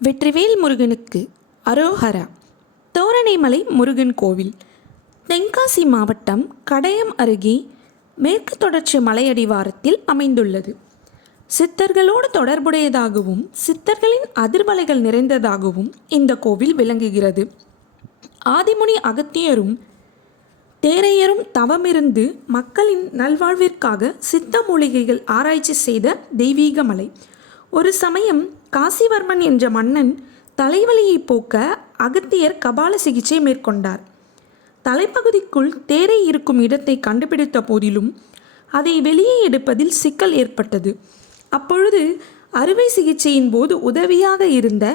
வெற்றிவேல் முருகனுக்கு அரோஹரா. தோரணைமலை முருகன் கோவில் தென்காசி மாவட்டம் கடையம் அருகே மேற்கு தொடர்ச்சி மலையடிவாரத்தில் அமைந்துள்ளது. சித்தர்களோடு தொடர்புடையதாகவும் சித்தர்களின் அதிர்வலைகள் நிறைந்ததாகவும் இந்த கோவில் விளங்குகிறது. ஆதிமுனி அகத்தியரும் தேரையரும் தவமிருந்து மக்களின் நல்வாழ்விற்காக சித்த மூலிகைகள் ஆராய்ச்சி செய்த தெய்வீக மலை. ஒரு சமயம் காசிவர்மன் என்ற மன்னன் தலைவலியை போக்க அகத்தியர் கபால சிகிச்சை மேற்கொண்டார். தலைப்பகுதிக்குள் தேரை இருக்கும் இடத்தை கண்டுபிடித்த போதிலும் அதை வெளியே எடுப்பதில் சிக்கல் ஏற்பட்டது. அப்பொழுது அறுவை சிகிச்சையின் போது உதவியாக இருந்த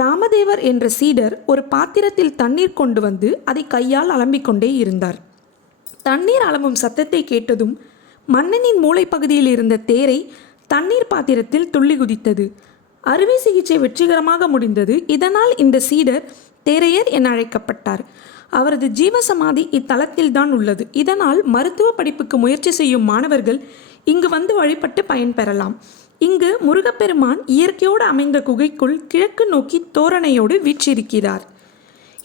ராமதேவர் என்ற சீடர் ஒரு பாத்திரத்தில் தண்ணீர் கொண்டு வந்து அதை கையால் அலம்பிக்கொண்டே இருந்தார். தண்ணீர் அலம்பும் சத்தத்தை கேட்டதும் மன்னனின் மூளைப்பகுதியில் இருந்த தேரை தண்ணீர் பாத்திரத்தில் துள்ளி குதித்தது. அறுவை சிகிச்சை வெற்றிகரமாக முடிந்தது. இதனால் இந்த சீடர் தேரையர் என அழைக்கப்பட்டார். அவரது ஜீவசமாதி இத்தலத்தில்தான் உள்ளது. இதனால் மருத்துவ படிப்புக்கு முயற்சி செய்யும் மாணவர்கள் இங்கு வந்து வழிபட்டு பயன்பெறலாம். இங்கு முருகப்பெருமான் இயற்கையோடு அமைந்த குகைக்குள் கிழக்கு நோக்கி தோரணையோடு வீற்றிருக்கிறார்.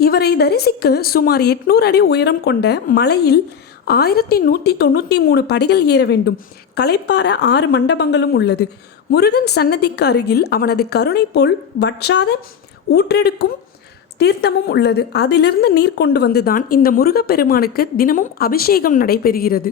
இவரை தரிசிக்க சுமார் 800 அடி உயரம் கொண்ட மலையில் 1193 படிகள் ஏற வேண்டும். களைப்பார 6 மண்டபங்களும் உள்ளது. முருகன் சன்னதிக்கு அருகில் அவனது கருணை போல் வற்றாத ஊற்றெடுக்கும் தீர்த்தமும் உள்ளது. அதிலிருந்து நீர் கொண்டு வந்துதான் இந்த முருகப்பெருமானுக்கு தினமும் அபிஷேகம் நடைபெறுகிறது.